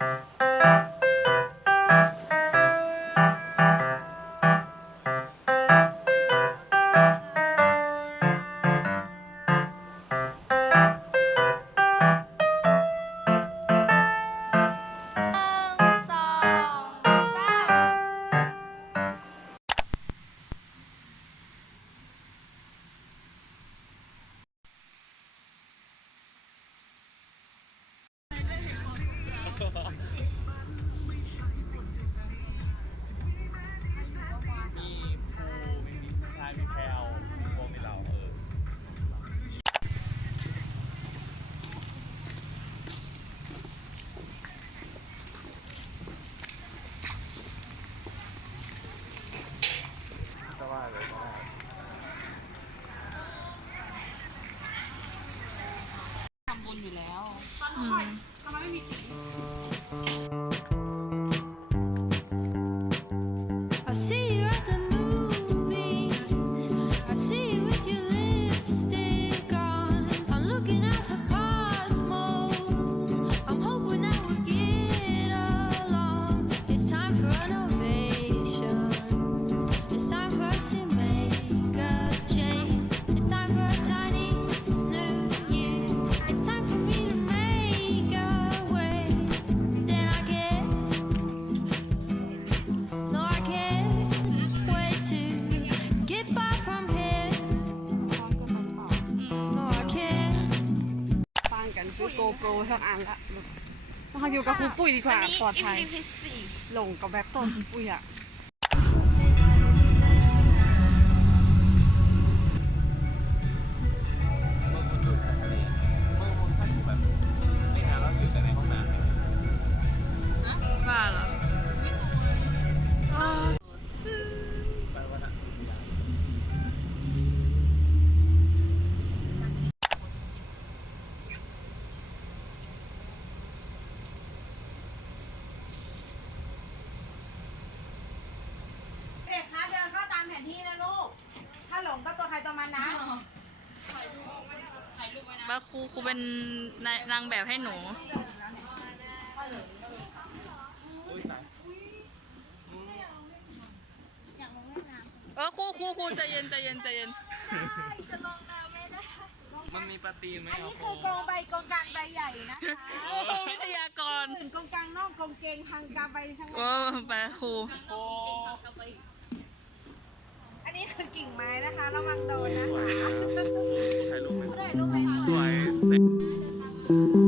มี โกโปรสักอันละมาอยู่กับครูปุ้ยดีกว่าปลอดภัยหลงกับแบ็คต้นครูปุ้ยอะ ครูครูเป็นนายนางแบบให้หนูอุ้ยตายเออครูครูครูใจเย็นใจเย็นใจเย็นมันมีปลาตีนไหมอันครับนี้คือกองใบกองกลางใบใหญ่นะคะวิทยากรส่วนกองกลางนอกกองเกงพังกลางใบช่างโอ้ไปครู โอ้อันนี้คือกิ่งไม้นะคะ ระวังโดน Mm-hmm.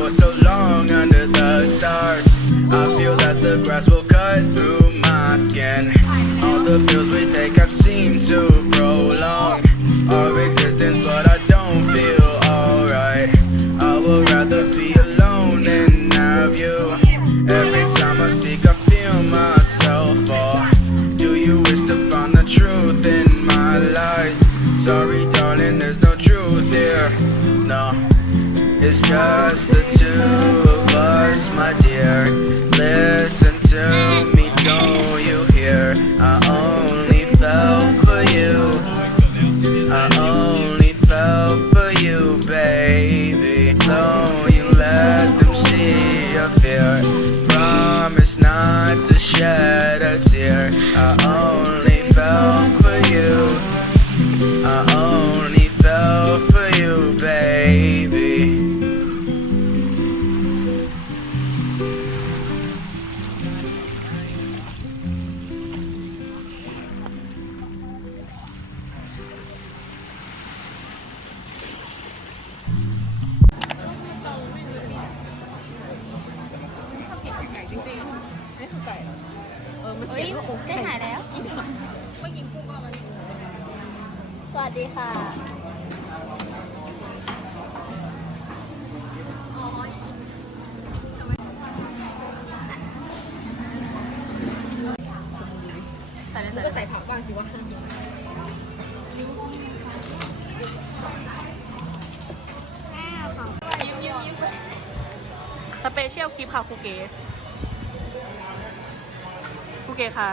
more so เปเชียลคลิปค่ะครูเก๋ครูเก๋ค่ะ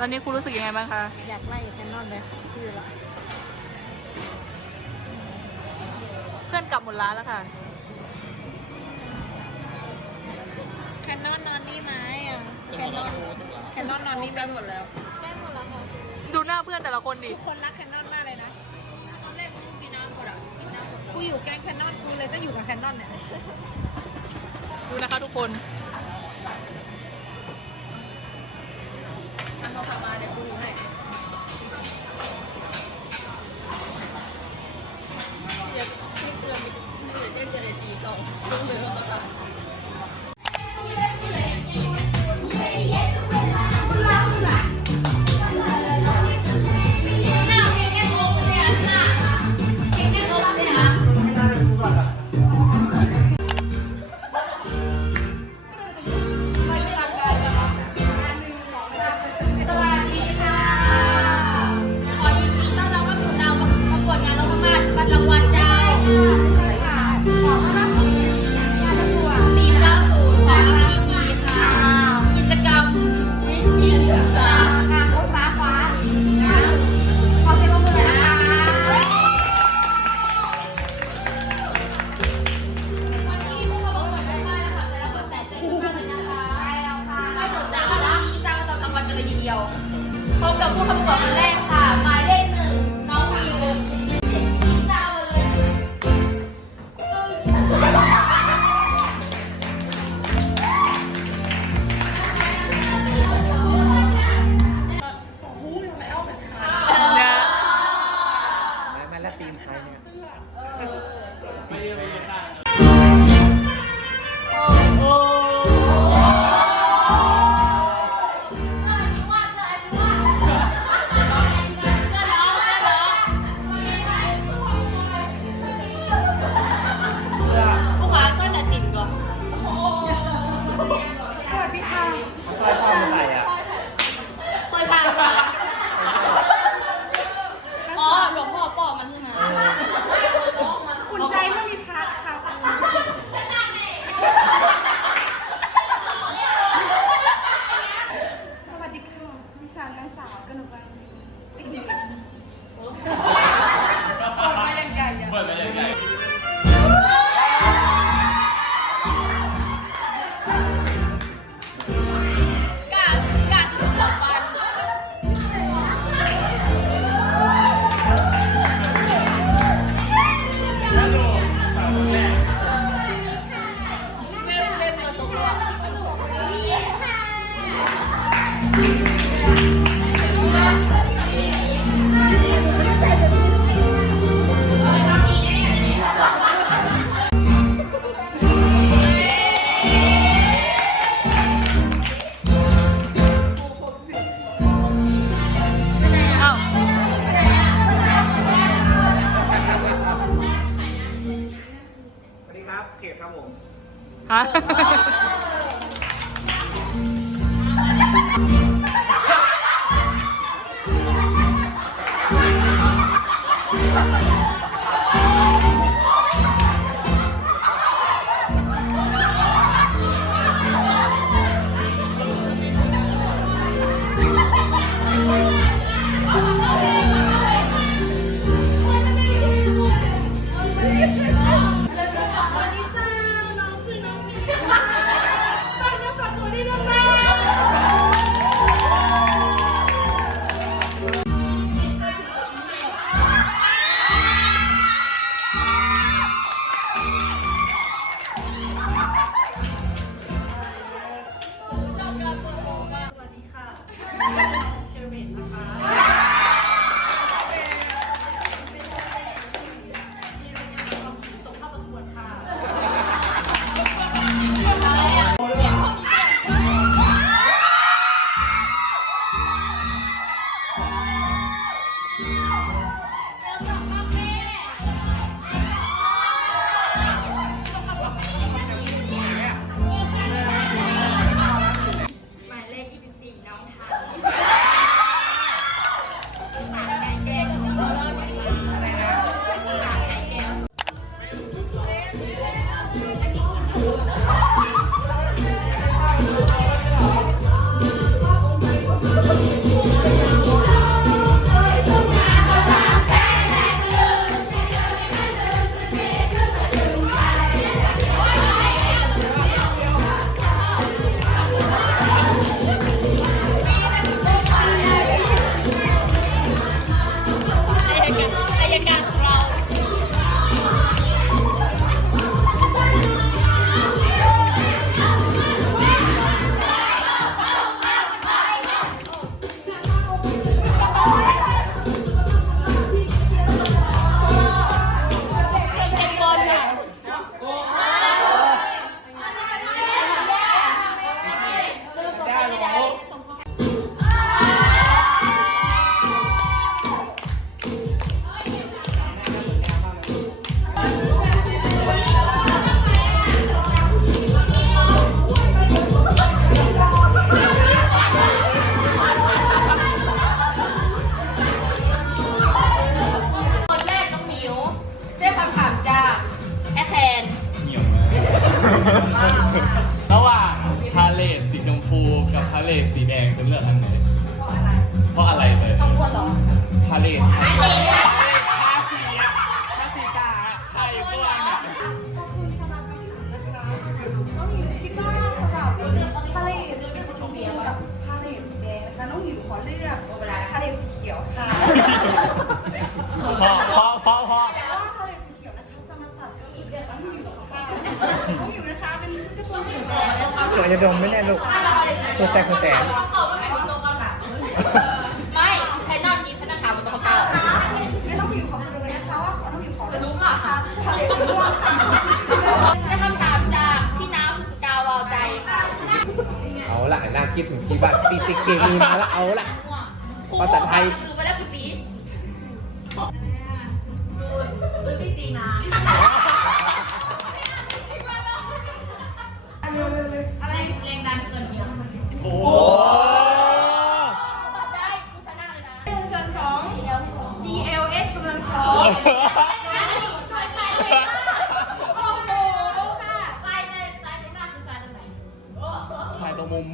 ตอนนี้ครูรู้สึกยังไงบ้างคะ อยากไล่แคนนอนเลยคือละเพื่อนกลับหมดร้านแล้วค่ะ แคนนอนนอนนี่ไหมอะ แคนนอนแคนนอนนอนนี่ได้หมดแล้ว ได้หมดแล้วค่ะ ดูหน้าเพื่อนแต่ละคนดิ ทุกคนรักแคนนอนมากเลยนะ ตอนแรกกูกินน้ำหมดอะ กินน้ำหมด กูอยู่แกงแคนนอนกูเลยต้องอยู่กับแคนนอนเนี่ย ดูนะคะทุกคน กตครับผม ฮะ Thank. เอาละภาษาไทยคือไปแล้วกูตีซื้อพี่ตีมาอะไรแรงดันเกินเยอะโอ้ได้กูชนะเลยนะหนึ่งส่วนสอง GLH กำลังสอง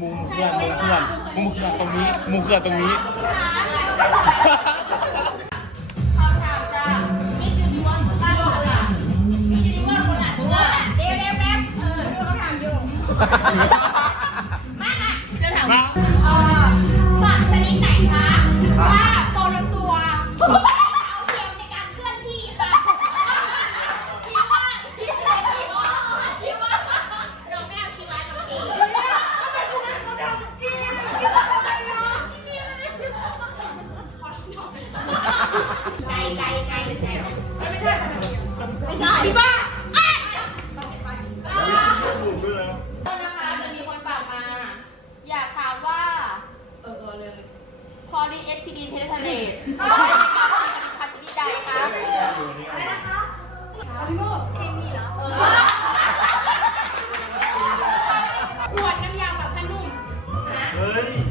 มุมเคลื่อนมุเคลื่อนมุเคลื่อนตรงนี้มุมเคลื่อนตรงนี้ มา ฮ้ย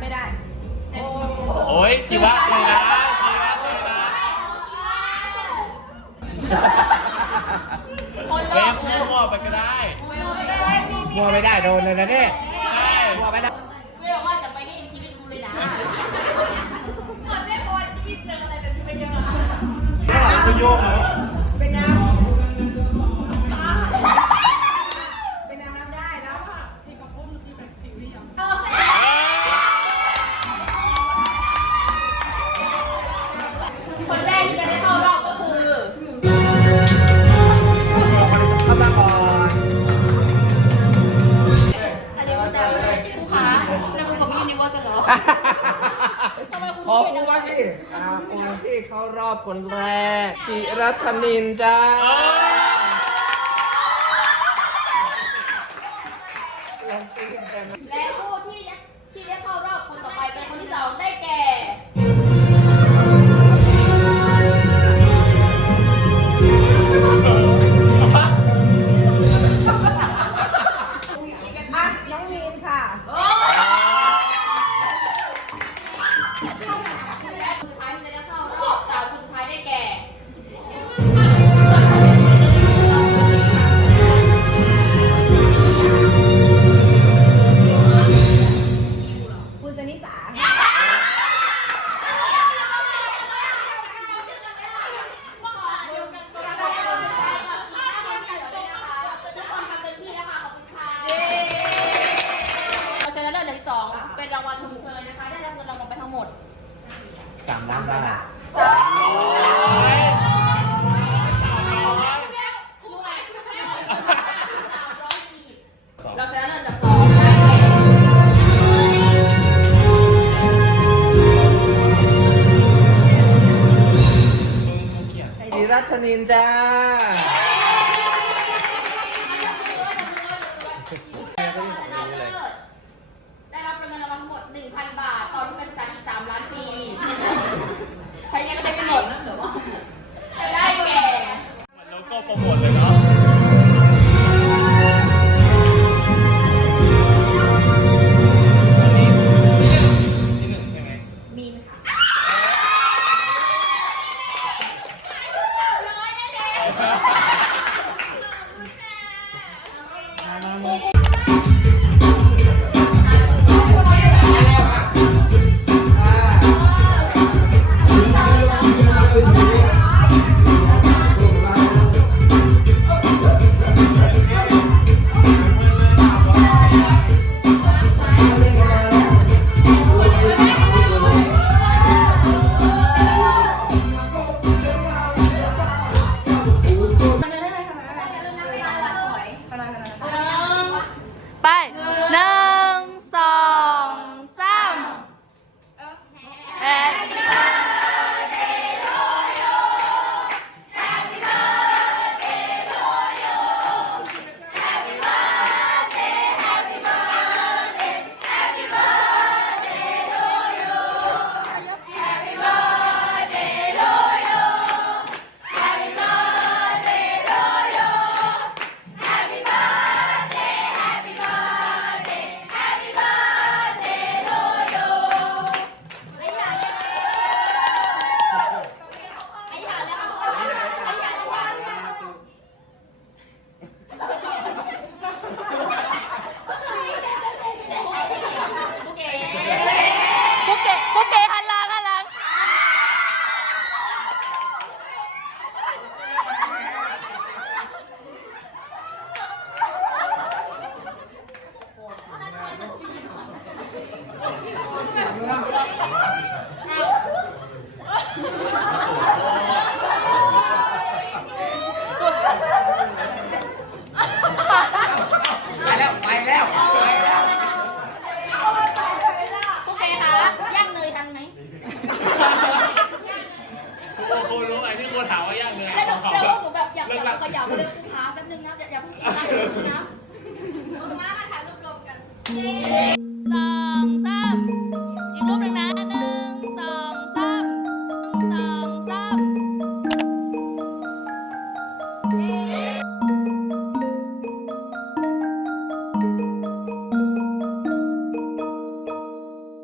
ไม่ได้ โอ้ยชีวะเลยนะชีวะเลยนะเวละฟมัวมไปก็ได้มัวไม่ได้โดนเลยนะเนี่ยใช่มไม่ได้เวลว่าจะไปให้เอ็นชีวิเลยนะก่อนได้พอชีวิตเจออะไรแบบนี้มาเยอะ ก็คือโยก ทำไคุณขอพูดว่าพี่อ่คุณพี่เข้ารอบคนแรกจิรัตนินจ้า